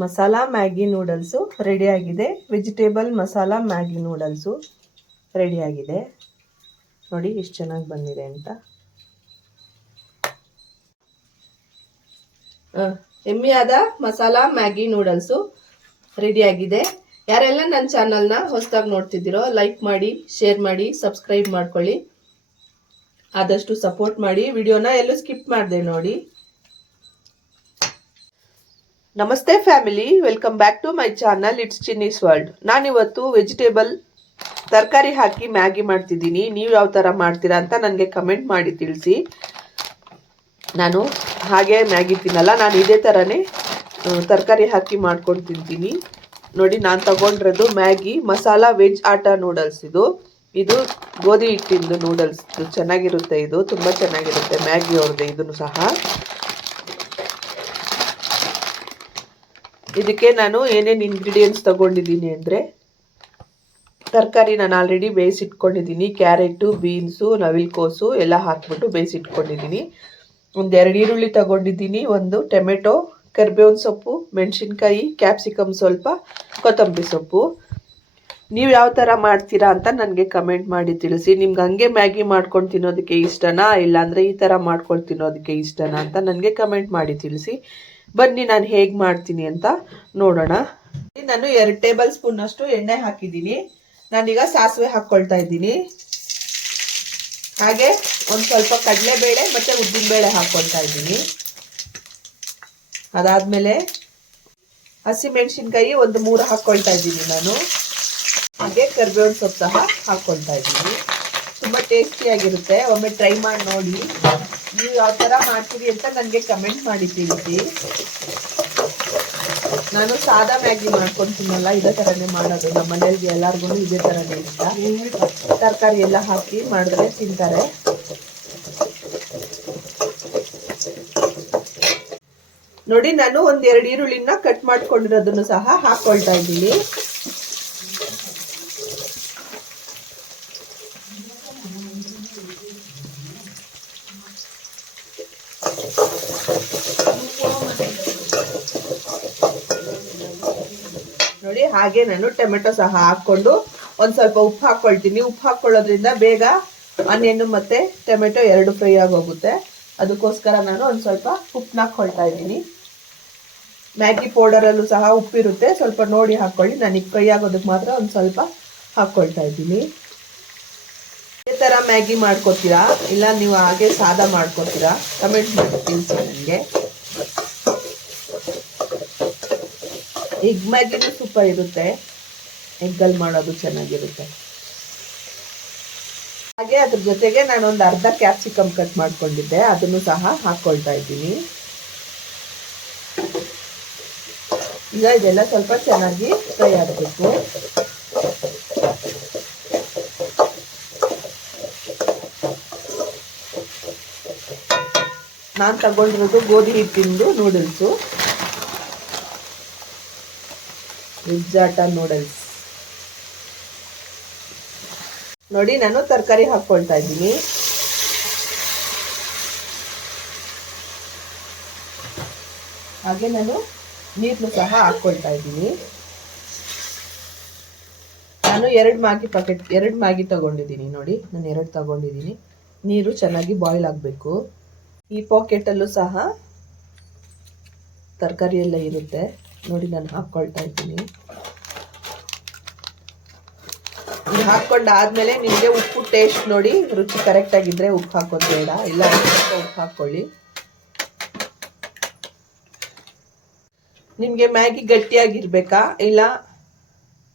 Masala Maggi noodles ರೆಡಿಯಾಗಿದೆ. Vegetable masala Maggi noodles ರೆಡಿಯಾಗಿದೆ. ನೋಡಿ ಎಷ್ಟು ಚೆನ್ನಾಗಿ ಬಂದಿದೆ ಅಂತ. ಎಮ್ಮಿಯಾದ ಮಸಾಲಾ ಮ್ಯಾಗಿ ನೂಡಲ್ಸು ರೆಡಿಯಾಗಿದೆ. ಯಾರೆಲ್ಲ ನನ್ನ ಚಾನಲ್ನ ಹೊಸದಾಗಿ ನೋಡ್ತಿದ್ದೀರೋ ಲೈಕ್ ಮಾಡಿ, ಶೇರ್ ಮಾಡಿ, ಸಬ್ಸ್ಕ್ರೈಬ್ ಮಾಡ್ಕೊಳ್ಳಿ. ಆದಷ್ಟು ಸಪೋರ್ಟ್ ಮಾಡಿ. ವಿಡಿಯೋನ ಎಲ್ಲೂ ಸ್ಕಿಪ್ ಮಾಡಿದೆ ನೋಡಿ. ನಮಸ್ತೆ family, welcome back to my channel. It's Chinni's world. ನಾನಿವತ್ತು ವೆಜಿಟೇಬಲ್ ತರಕಾರಿ ಹಾಕಿ ಮ್ಯಾಗಿ ಮಾಡ್ತಿದ್ದೀನಿ. ನೀವು ಯಾವ ಥರ ಮಾಡ್ತೀರಾ ಅಂತ ನನಗೆ ಕಮೆಂಟ್ ಮಾಡಿ ತಿಳಿಸಿ. ನಾನು ಹಾಗೆ ಮ್ಯಾಗಿ ತಿನ್ನಲ್ಲ, ನಾನು ಇದೇ ಥರನೇ ತರಕಾರಿ ಹಾಕಿ ಮಾಡ್ಕೊಂಡು ತಿಂತೀನಿ. ನೋಡಿ, ನಾನು ತಗೊಂಡಿರೋದು ಮ್ಯಾಗಿ ಮಸಾಲಾ ವೆಜ್ ಆಟಾ ನೂಡಲ್ಸ್. ಇದು ಗೋಧಿ ಹಿಟ್ಟಿಂದು ನೂಡಲ್ಸ್. ಚೆನ್ನಾಗಿರುತ್ತೆ, ಇದು ತುಂಬ ಚೆನ್ನಾಗಿರುತ್ತೆ ಮ್ಯಾಗಿ ಅವ್ರದ್ದು. ಇದನ್ನು ಸಹ ಇದಕ್ಕೆ ನಾನು ಏನೇನು ಇಂಗ್ರೀಡಿಯೆಂಟ್ಸ್ ತಗೊಂಡಿದ್ದೀನಿ ಅಂದರೆ, ತರಕಾರಿ ನಾನು ಆಲ್ರೆಡಿ ಬೇಯಿಸಿಟ್ಕೊಂಡಿದ್ದೀನಿ. ಕ್ಯಾರೆಟು, ಬೀನ್ಸು, ನವಿಲುಕೋಸು ಎಲ್ಲ ಹಾಕ್ಬಿಟ್ಟು ಬೇಯಿಸಿಟ್ಕೊಂಡಿದ್ದೀನಿ. ಒಂದು 2 ಈರುಳ್ಳಿ ತಗೊಂಡಿದ್ದೀನಿ, ಒಂದು ಟೊಮೆಟೊ, ಕರಿಬೇವಿನ ಸೊಪ್ಪು, ಮೆಣಸಿನ್ಕಾಯಿ, ಕ್ಯಾಪ್ಸಿಕಮ್, ಸ್ವಲ್ಪ ಕೊತ್ತಂಬರಿ ಸೊಪ್ಪು. ನೀವು ಯಾವ ಥರ ಮಾಡ್ತೀರಾ ಅಂತ ನನಗೆ ಕಮೆಂಟ್ ಮಾಡಿ ತಿಳಿಸಿ. ನಿಮ್ಗೆ ಹಂಗೆ ಮ್ಯಾಗಿ ಮಾಡ್ಕೊಂಡು ತಿನ್ನೋದಕ್ಕೆ ಇಷ್ಟನಾ, ಇಲ್ಲಾಂದರೆ ಈ ಥರ ಮಾಡ್ಕೊಂಡು ತಿನ್ನೋದಕ್ಕೆ ಇಷ್ಟನಾ ಅಂತ ನನಗೆ ಕಮೆಂಟ್ ಮಾಡಿ ತಿಳಿಸಿ. ಬನ್ನಿ ನಾನು ಹೇಗೆ ಮಾಡ್ತೀನಿ ಅಂತ ನೋಡೋಣ. ನಾನು 2 ಟೇಬಲ್ ಸ್ಪೂನ್ ಅಷ್ಟು ಎಣ್ಣೆ ಹಾಕಿದ್ದೀನಿ. ನಾನೀಗ ಸಾಸಿವೆ ಹಾಕ್ಕೊಳ್ತಾ ಇದ್ದೀನಿ. ಹಾಗೆ ಒಂದು ಸ್ವಲ್ಪ ಕಡಲೆಬೇಳೆ ಮತ್ತು ಉದ್ದಿನಬೇಳೆ ಹಾಕ್ಕೊಳ್ತಾ ಇದ್ದೀನಿ. ಅದಾದಮೇಲೆ ಹಸಿಮೆಣಸಿನ್ಕಾಯಿ ಒಂದು 3 ಹಾಕ್ಕೊಳ್ತಾ ಇದ್ದೀನಿ ನಾನು. ಹಾಗೆ ಕರಿಬೇವಿನ ಸೊಪ್ಪು ಸಹ ಹಾಕ್ಕೊಳ್ತಾ ಇದ್ದೀನಿ. ತುಂಬ ಟೇಸ್ಟಿಯಾಗಿರುತ್ತೆ. ಒಮ್ಮೆ ಟ್ರೈ ಮಾಡಿ ನೋಡಿ. ನೀವು ಯಾವ ಥರ ಮಾಡ್ತೀರಿ ಅಂತ ನನಗೆ ಕಮೆಂಟ್ ಮಾಡಿ ತಿಳಿಸಿ. ನಾನು ಸಾದಾ ಮ್ಯಾಗಿ ಮಾಡ್ಕೊಂಡು ತಿನ್ನಲ್ಲ, ಇದೇ ಥರನೇ ಮಾಡೋದು. ನಮ್ಮ ಮನೆಯಲ್ಲಿ ಎಲ್ಲರಿಗೂ ಇದೇ ಥರನೇ ಇಷ್ಟ. ತರಕಾರಿ ಎಲ್ಲ ಹಾಕಿ ಮಾಡಿದ್ರೆ ತಿಂತಾರೆ. ನೋಡಿ, ನಾನು ಒಂದು 2 ಈರುಳ್ಳಿನ ಕಟ್ ಮಾಡ್ಕೊಂಡಿರೋದನ್ನು ಸಹ ಹಾಕ್ಕೊಳ್ತಾ ಇದ್ದೀನಿ. ನೋಡಿ, ಹಾಗೆ ನಾನು ಟೊಮೆಟೊ ಸಹ ಹಾಕ್ಕೊಂಡು ಒಂದು ಸ್ವಲ್ಪ ಉಪ್ಪು ಹಾಕ್ಕೊಳ್ತೀನಿ. ಉಪ್ಪು ಹಾಕ್ಕೊಳ್ಳೋದ್ರಿಂದ ಬೇಗ ಆನಿಯನ್ ಮತ್ತು ಟೊಮೆಟೊ 2 ಫ್ರೈ ಆಗೋಗುತ್ತೆ. ಅದಕ್ಕೋಸ್ಕರ ನಾನು ಒಂದು ಸ್ವಲ್ಪ ಉಪ್ಪನ್ನ ಹಾಕ್ಕೊಳ್ತಾ ಇದ್ದೀನಿ. ಮ್ಯಾಗಿ ಪೌಡರಲ್ಲೂ ಸಹ ಉಪ್ಪಿರುತ್ತೆ, ಸ್ವಲ್ಪ ನೋಡಿ ಹಾಕ್ಕೊಳ್ಳಿ. ನಾನು ಈಗ ಫ್ರೈ ಆಗೋದಕ್ಕೆ ಮಾತ್ರ ಒಂದು ಸ್ವಲ್ಪ ಹಾಕ್ಕೊಳ್ತಾ ಇದ್ದೀನಿ. ಇದೇ ಥರ ಮ್ಯಾಗಿ ಮಾಡ್ಕೊತೀರಾ, ಇಲ್ಲ ನೀವು ಹಾಗೆ ಸಾದಾ ಮಾಡ್ಕೊತೀರಾ? ಕಮೆಂಟ್ ಮಾಡಿ ತಿಳಿಸಿ ನನಗೆ. ಎಗ್ ಮ್ಯಾಗಿನೂ ಸೂಪರ್ ಇರುತ್ತೆ, ಎಗ್ಗಲ್ಲಿ ಮಾಡೋದು ಚೆನ್ನಾಗಿರುತ್ತೆ. ಹಾಗೆ ಅದ್ರ ಜೊತೆಗೆ ನಾನೊಂದು ಅರ್ಧ ಕ್ಯಾಪ್ಸಿಕಮ್ ಕಟ್ ಮಾಡ್ಕೊಂಡಿದ್ದೆ, ಅದನ್ನು ಸಹ ಹಾಕ್ಕೊಳ್ತಾ ಇದ್ದೀನಿ. ಈಗ ಇದೆಲ್ಲ ಸ್ವಲ್ಪ ಚೆನ್ನಾಗಿ ಫ್ರೈ ಆಗಬೇಕು. ನಾನು ತಗೊಂಡಿರೋದು ಗೋಧಿ ಹಿಟ್ಟಿಂದು ನೂಡಲ್ಸು, ವೆಜ್ ಆಟಾ ನೂಡಲ್ಸ್. ನೋಡಿ, ನಾನು ತರಕಾರಿ ಹಾಕ್ಕೊಳ್ತಾ ಇದ್ದೀನಿ. ಹಾಗೆ ನಾನು ನೀರನ್ನು ಸಹ ಹಾಕ್ಕೊಳ್ತಾ ಇದ್ದೀನಿ. ನಾನು 2 ಮ್ಯಾಗಿ ತಗೊಂಡಿದ್ದೀನಿ. ನೋಡಿ, ನಾನು 2 ತಗೊಂಡಿದ್ದೀನಿ. ನೀರು ಚೆನ್ನಾಗಿ ಬಾಯ್ಲ್ ಆಗಬೇಕು. ಈ ಪಾಕೆಟಲ್ಲೂ ಸಹ ತರಕಾರಿ ಎಲ್ಲ ಇರುತ್ತೆ. ನೋಡಿ, ನಾನು ಹಾಕ್ಕೊಳ್ತಾ ಇದ್ದೀನಿ. ಇದು ಹಾಕ್ಕೊಂಡಾದ್ಮೇಲೆ ನಿಮಗೆ ಉಪ್ಪು ಟೇಸ್ಟ್ ನೋಡಿ, ರುಚಿ ಕರೆಕ್ಟಾಗಿದ್ದರೆ ಉಪ್ಪು ಹಾಕೋದು ಬೇಡ, ಇಲ್ಲ ಉಪ್ಪು ಹಾಕ್ಕೊಳ್ಳಿ. ನಿಮಗೆ ಮ್ಯಾಗಿ ಗಟ್ಟಿಯಾಗಿರ್ಬೇಕಾ, ಇಲ್ಲ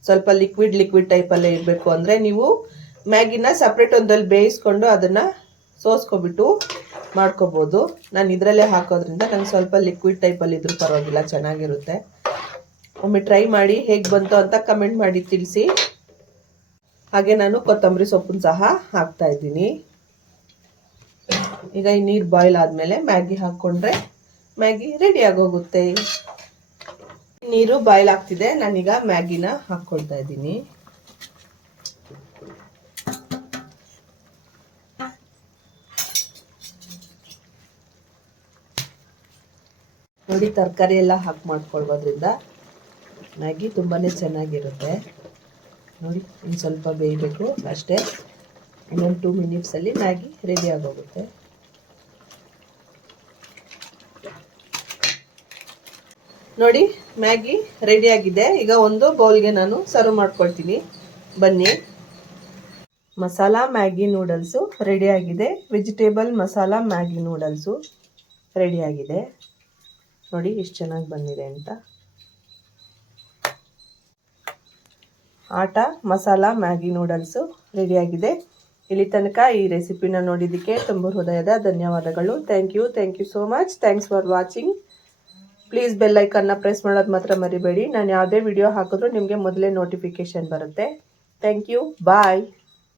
ಸ್ವಲ್ಪ ಲಿಕ್ವಿಡ್ ಟೈಪಲ್ಲೇ ಇರಬೇಕು ಅಂದರೆ ನೀವು ಮ್ಯಾಗಿನ ಸಪ್ರೇಟ್ ಒಂದಲ್ಲಿ ಬೇಯಿಸ್ಕೊಂಡು ಅದನ್ನು ಸೋಸ್ಕೊಬಿಟ್ಟು ಮಾಡ್ಕೋಬೋದು. ನಾನು ಇದರಲ್ಲೇ ಹಾಕೋದ್ರಿಂದ ನಂಗೆ ಸ್ವಲ್ಪ ಲಿಕ್ವಿಡ್ ಟೈಪಲ್ಲಿ ಇದ್ರೂ ಪರವಾಗಿಲ್ಲ, ಚೆನ್ನಾಗಿರುತ್ತೆ. ಒಮ್ಮೆ ಟ್ರೈ ಮಾಡಿ, ಹೇಗೆ ಬಂತು ಅಂತ ಕಮೆಂಟ್ ಮಾಡಿ ತಿಳಿಸಿ. ಹಾಗೆ ನಾನು ಕೊತ್ತಂಬರಿ ಸೊಪ್ಪನ್ನು ಸಹ ಹಾಕ್ತಾ ಇದ್ದೀನಿ. ಈಗ ಈ ನೀರು ಬಾಯ್ಲ್ ಆದಮೇಲೆ ಮ್ಯಾಗಿ ಹಾಕ್ಕೊಂಡ್ರೆ ಮ್ಯಾಗಿ ರೆಡಿ ಆಗೋಗುತ್ತೆ. ನೀರು ಬಾಯ್ಲ್ ಆಗ್ತಿದೆ, ನಾನೀಗ ಮ್ಯಾಗಿನ ಹಾಕ್ಕೊಳ್ತಾ ಇದ್ದೀನಿ. ನೋಡಿ, ತರಕಾರಿ ಎಲ್ಲ ಹಾಕಿ ಮಾಡ್ಕೊಳ್ಳೋದ್ರಿಂದ ಮ್ಯಾಗಿ ತುಂಬಾ ಚೆನ್ನಾಗಿರುತ್ತೆ. ನೋಡಿ, ಇನ್ನು ಸ್ವಲ್ಪ ಬೇಯಬೇಕು ಅಷ್ಟೇ. ಇನ್ನೊಂದು 2 ಮಿನಿಟ್ಸಲ್ಲಿ ಮ್ಯಾಗಿ ರೆಡಿ ಆಗೋಗುತ್ತೆ. ನೋಡಿ, ಮ್ಯಾಗಿ ರೆಡಿಯಾಗಿದೆ. ಈಗ ಒಂದು ಬೌಲ್ಗೆ ನಾನು ಸರ್ವ್ ಮಾಡ್ಕೊಳ್ತೀನಿ. ಬನ್ನಿ. ಮಸಾಲಾ ಮ್ಯಾಗಿ ನೂಡಲ್ಸು ರೆಡಿಯಾಗಿದೆ. ವೆಜಿಟೇಬಲ್ ಮಸಾಲಾ ಮ್ಯಾಗಿ ನೂಡಲ್ಸು ರೆಡಿಯಾಗಿದೆ. ನೋಡಿ ಎಷ್ಟು ಚೆನ್ನಾಗಿ ಬಂದಿದೆ ಅಂತ. ಆಟ ಮಸಾಲಾ ಮ್ಯಾಗಿ ನೂಡಲ್ಸು ರೆಡಿಯಾಗಿದೆ. ಇಲ್ಲಿ ತನಕ ಈ ರೆಸಿಪಿನ ನೋಡಿದ್ದಕ್ಕೆ ತುಂಬ ಹೃದಯದ ಧನ್ಯವಾದಗಳು. Thank you so much. Thanks for watching. Please bell ಐಕನ್ನ ಪ್ರೆಸ್ ಮಾಡೋದು ಮಾತ್ರ ಮರಿಬೇಡಿ. ನಾನು ಯಾವುದೇ ವಿಡಿಯೋ ಹಾಕಿದ್ರೂ ನಿಮಗೆ ಮೊದಲೇ ನೋಟಿಫಿಕೇಶನ್ ಬರುತ್ತೆ. Thank you. ಬಾಯ್.